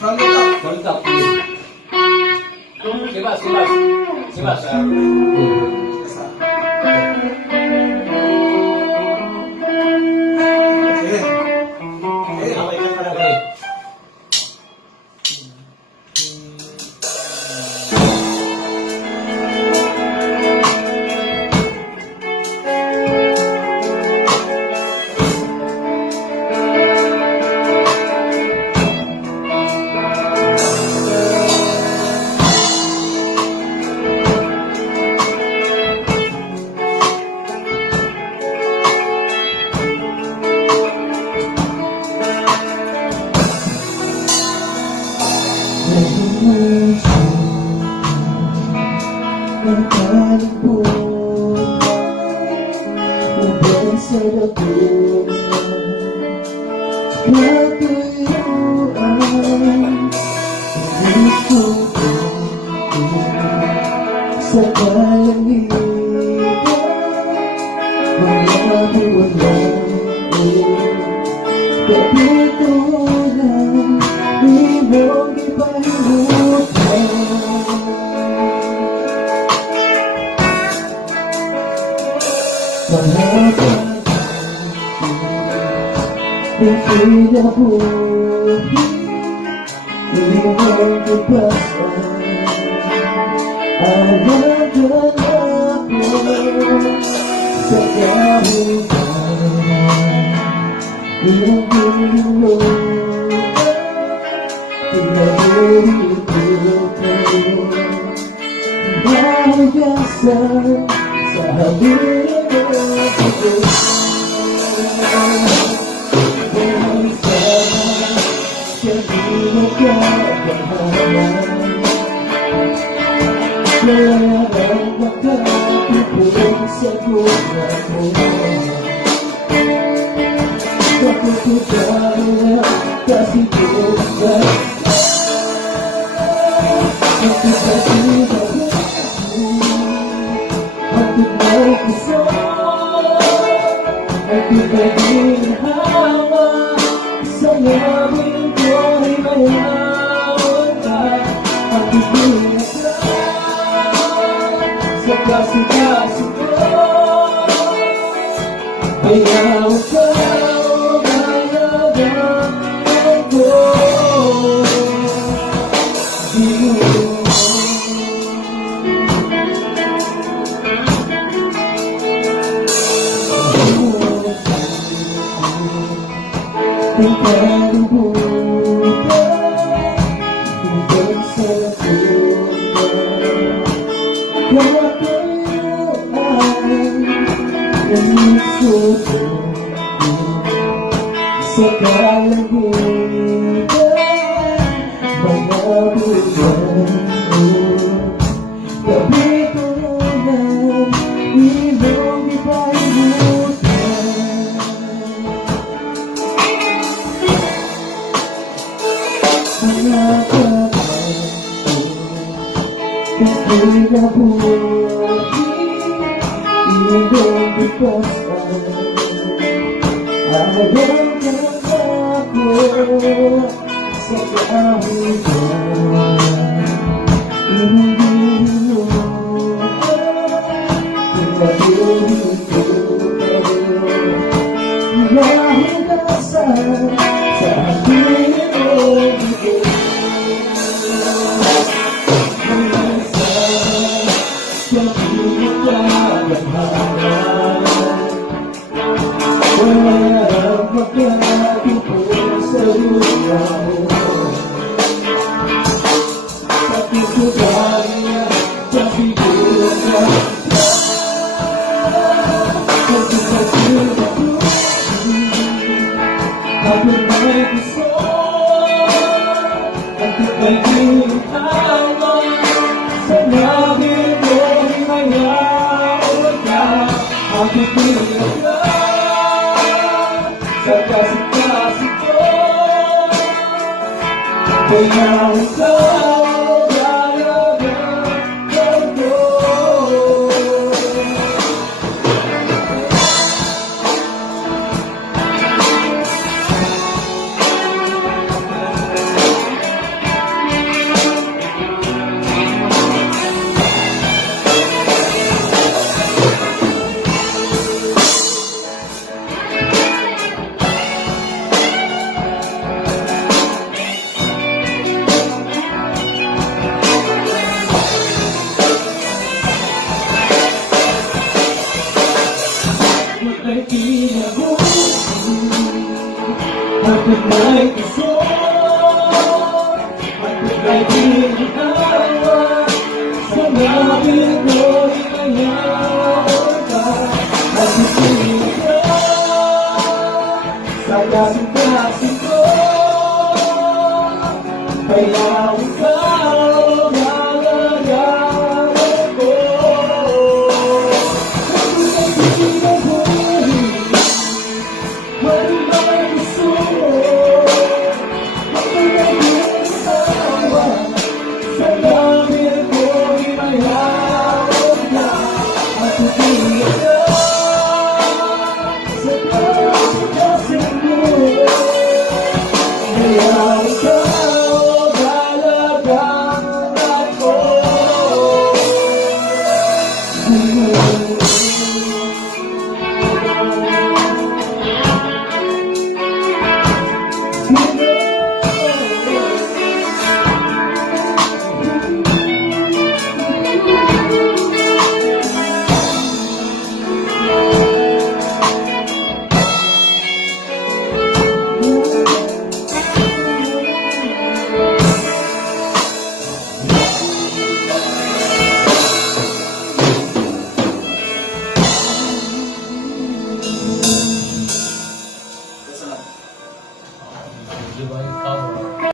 From the top. From the top. Sibas, sibas. Sibas. Sige. Okay, okay ka pala. Okay. Ang kalungkutan, ubay sa lagunan, katuyuan, gusto ko sa kalangitan, mga buwan kapitulan, ibong ipahirutan. Mahapag ang kinabuhi, iyong kapasan, awagan ako sa kahugan, iyong binulungan, kinabuhi ko kayo, mahugasan sa halin. Buhay sana, kanino ka kahanan, kaya ang makatipon sa buhay mo. Kaputubaya kasi buhay kaputubaya hatid may gusto. At ibigin hawa sa labing ko'y mayawan ka. At ibigin ka sa kasi-kasi ko. Mayawan ka o mayawan ko. Ang kalungkutan, ubay sa lagunan, katuyuan, gusto ko sa kalangitan, mga buwan kapitulan, iyong ipahirutan. Mahapag ang kinabuhi, iyong kapasan, awagan ako sa kahugan, iyong binulungan, kinabuhi ko kayo, mahugasan sa halin mo. Kaya ikaw lalagyan ko. Kaya ikaw